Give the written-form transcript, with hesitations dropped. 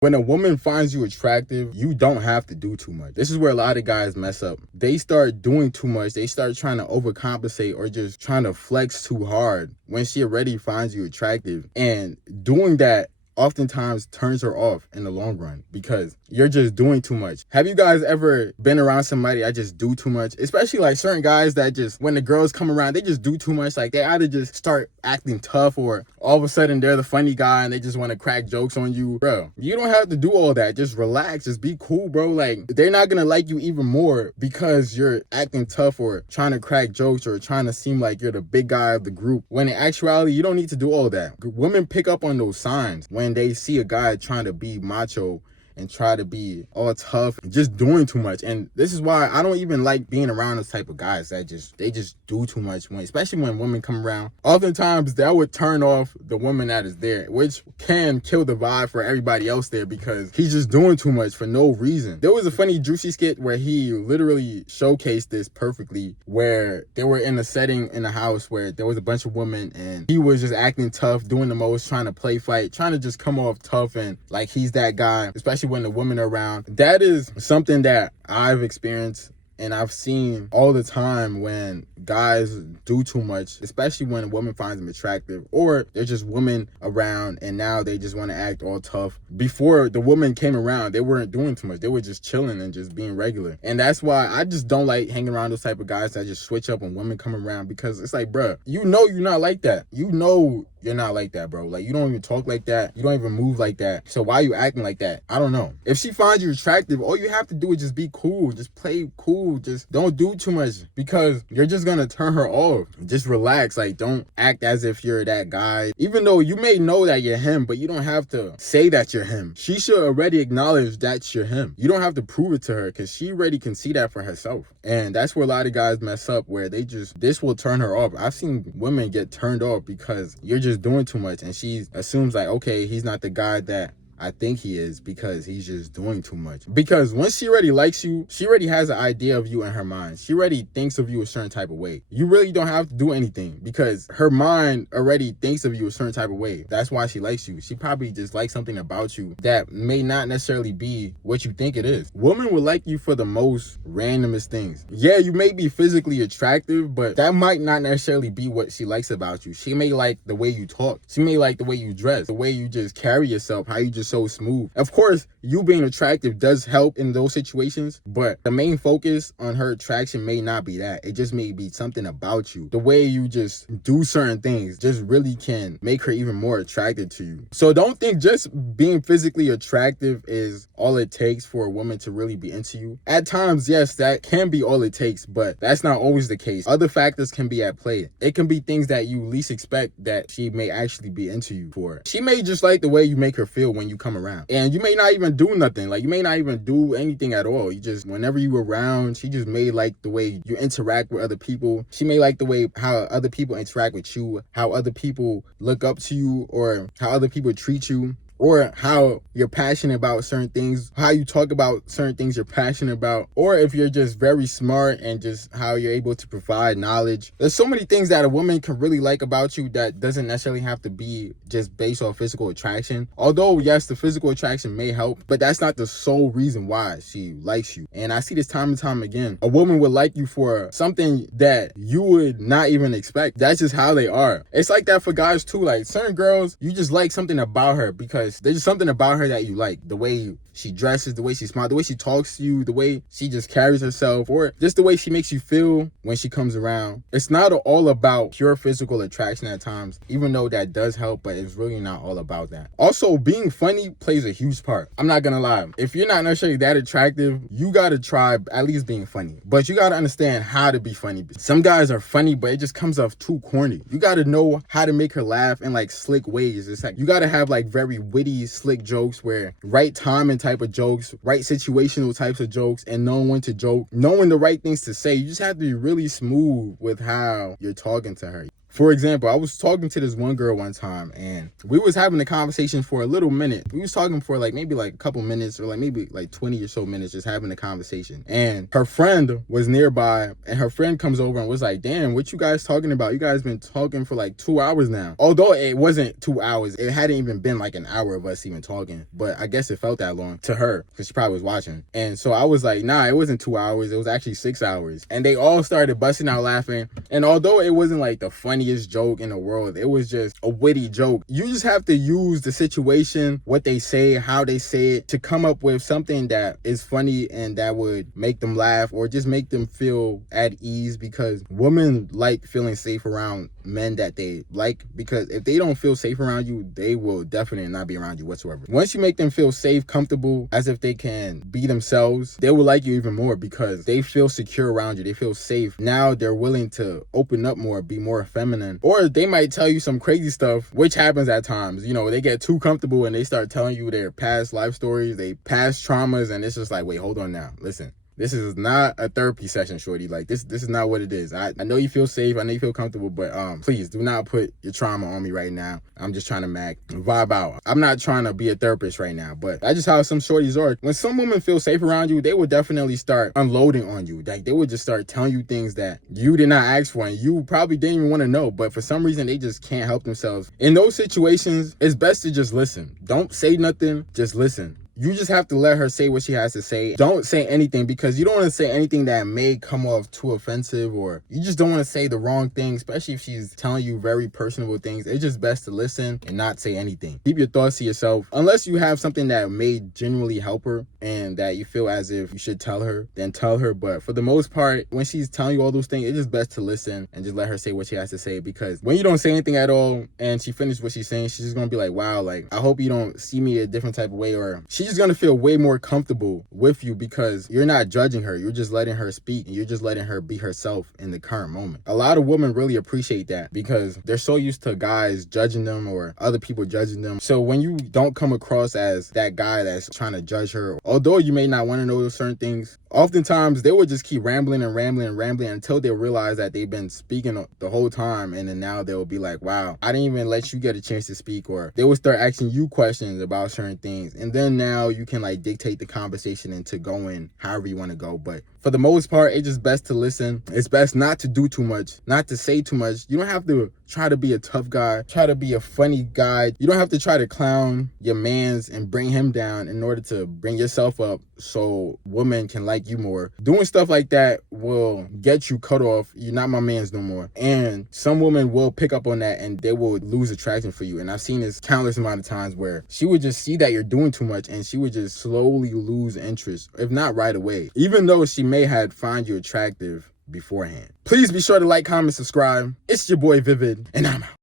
When a woman finds you attractive, you don't have to do too much. This is where a lot of guys mess up. They start doing too much. They start trying to overcompensate or just trying to flex too hard when she already finds you attractive. And doing that oftentimes turns her off in the long run because you're just doing too much. Have you guys ever been around somebody that just do too much? Especially like certain guys that just, when the girls come around, they just do too much. Like they either just start acting tough or all of a sudden they're the funny guy and they just want to crack jokes on you. Bro, you don't have to do all that. Just relax. Just be cool, bro. Like they're not going to like you even more because you're acting tough or trying to crack jokes or trying to seem like you're the big guy of the group. When in actuality, you don't need to do all that. Women pick up on those signs when they see a guy trying to be macho and try to be all tough and just doing too much. And this is why I don't even like being around those type of guys that they just do too much, especially when women come around. Oftentimes that would turn off the woman that is there, which can kill the vibe for everybody else there because he's just doing too much for no reason. There was a funny Juicy skit where he literally showcased this perfectly, where they were in a setting in a house where there was a bunch of women and he was just acting tough, doing the most, trying to play fight, trying to just come off tough and like he's that guy, especially when the women are around. That is something that I've experienced and I've seen all the time when guys do too much, especially when a woman finds them attractive or they're just women around and now they just want to act all tough. Before the woman came around, they weren't doing too much. They were just chilling and just being regular. And that's why I just don't like hanging around those type of guys that just switch up when women come around, because it's like, bruh, you know you're not like that. You know you're not like that, bro. Like, you don't even talk like that. You don't even move like that. So why are you acting like that? I don't know. If she finds you attractive, all you have to do is just be cool. Just play cool. Just don't do too much because you're just gonna turn her off. Just relax. Like, don't act as if you're that guy. Even though you may know that you're him, but you don't have to say that you're him. She should already acknowledge that you're him. You don't have to prove it to her because she already can see that for herself. And that's where a lot of guys mess up, where this will turn her off. I've seen women get turned off because you're just doing too much and she assumes like, okay, he's not the guy that I think he is because he's just doing too much. Because once she already likes you, she already has an idea of you in her mind. She already thinks of you a certain type of way. You really don't have to do anything because her mind already thinks of you a certain type of way. That's why she likes you. She probably just likes something about you that may not necessarily be what you think it is. Women will like you for the most randomest things. Yeah, you may be physically attractive, but that might not necessarily be what she likes about you. She may like the way you talk. She may like the way you dress, the way you just carry yourself, how you just so smooth. Of course, you being attractive does help in those situations, but the main focus on her attraction may not be that. It just may be something about you. The way you just do certain things just really can make her even more attracted to you. So don't think just being physically attractive is all it takes for a woman to really be into you. At times, yes, that can be all it takes, but that's not always the case. Other factors can be at play. It can be things that you least expect that she may actually be into you for. She may just like the way you make her feel when you come around. And you may not even do nothing. Like, you may not even do anything at all. You just, whenever you around, she just may like the way you interact with other people. She may like the way how other people interact with you, how other people look up to you, or how other people treat you, or how you're passionate about certain things, how you talk about certain things you're passionate about, or if you're just very smart and just how you're able to provide knowledge. There's so many things that a woman can really like about you that doesn't necessarily have to be just based on physical attraction. Although, yes, the physical attraction may help, but that's not the sole reason why she likes you. And I see this time and time again. A woman would like you for something that you would not even expect. That's just how they are. It's like that for guys too. Like, certain girls, you just like something about her because there's just something about her that you like. The way she dresses, the way she smiles, the way she talks to you, the way she just carries herself, or just the way she makes you feel when she comes around. It's not all about pure physical attraction at times, even though that does help, but it's really not all about that. Also, being funny plays a huge part. I'm not gonna lie. If you're not necessarily that attractive, you gotta try at least being funny. But you gotta understand how to be funny. Some guys are funny, but it just comes off too corny. You gotta know how to make her laugh in like slick ways. It's like, you gotta have like very witty, slick jokes where right time and type of jokes, right situational types of jokes, and knowing when to joke, knowing the right things to say. You just have to be really smooth with how you're talking to her. For example, I was talking to this one girl one time, and we was having a conversation for a little minute. We was talking for like maybe like a couple minutes, or like maybe like 20 or so minutes, just having a conversation. And her friend was nearby, and her friend comes over and was like, damn, what you guys talking about? You guys been talking for like 2 hours now. Although it wasn't 2 hours, it hadn't even been like an hour of us even talking, but I guess it felt that long to her because she probably was watching. And so I was like, nah, it wasn't 2 hours, it was actually 6 hours. And they all started busting out laughing. And although it wasn't like the funniest joke in the world, it was just a witty joke. You just have to use the situation, what they say, how they say it, to come up with something that is funny and that would make them laugh or just make them feel at ease, because women like feeling safe around men that they like, because if they don't feel safe around you, they will definitely not be around you whatsoever. Once you make them feel safe, comfortable, as if they can be themselves, they will like you even more because they feel secure around you. They feel safe. Now they're willing to open up more, be more feminine, or they might tell you some crazy stuff, which happens at times. You know, they get too comfortable and they start telling you their past life stories, they past traumas, and it's just like, wait, hold on now. Listen. This is not a therapy session, shorty. Like, this is not what it is. I know you feel safe. I know you feel comfortable, but please do not put your trauma on me right now. I'm just trying to vibe out. I'm not trying to be a therapist right now, but that's just how some shorties are. When some women feel safe around you, they would definitely start unloading on you. Like, they would just start telling you things that you did not ask for and you probably didn't even want to know, but for some reason, they just can't help themselves. In those situations, it's best to just listen. Don't say nothing, just listen. You just have to let her say what she has to say. Don't say anything, because you don't want to say anything that may come off too offensive, or you just don't want to say the wrong thing, especially if she's telling you very personable things. It's just best to listen and not say anything. Keep your thoughts to yourself. Unless you have something that may genuinely help her and that you feel as if you should tell her, then tell her. But for the most part, when she's telling you all those things, it's just best to listen and just let her say what she has to say, because when you don't say anything at all and she finishes what she's saying, she's just going to be like, wow, like, I hope you don't see me a different type of way, or she's gonna feel way more comfortable with you because you're not judging her. You're just letting her speak, and you're just letting her be herself in the current moment. A lot of women really appreciate that because they're so used to guys judging them or other people judging them. So when you don't come across as that guy that's trying to judge her, although you may not want to know certain things, oftentimes they would just keep rambling and rambling and rambling until they realize that they've been speaking the whole time, and then now they'll be like, wow, I didn't even let you get a chance to speak. Or they will start asking you questions about certain things, and then now you can like dictate the conversation into going however you want to go. But for the most part, it's just best to listen. It's best not to do too much, not to say too much. You don't have to try to be a tough guy, try to be a funny guy. You don't have to try to clown your mans and bring him down in order to bring yourself up so women can like you more. Doing stuff like that will get you cut off. You're not my mans no more. And some women will pick up on that and they will lose attraction for you. And I've seen this countless amount of times where she would just see that you're doing too much and she would just slowly lose interest, if not right away, even though she may have find you attractive beforehand. Please be sure to like, comment, subscribe. It's your boy Vivid, and I'm out.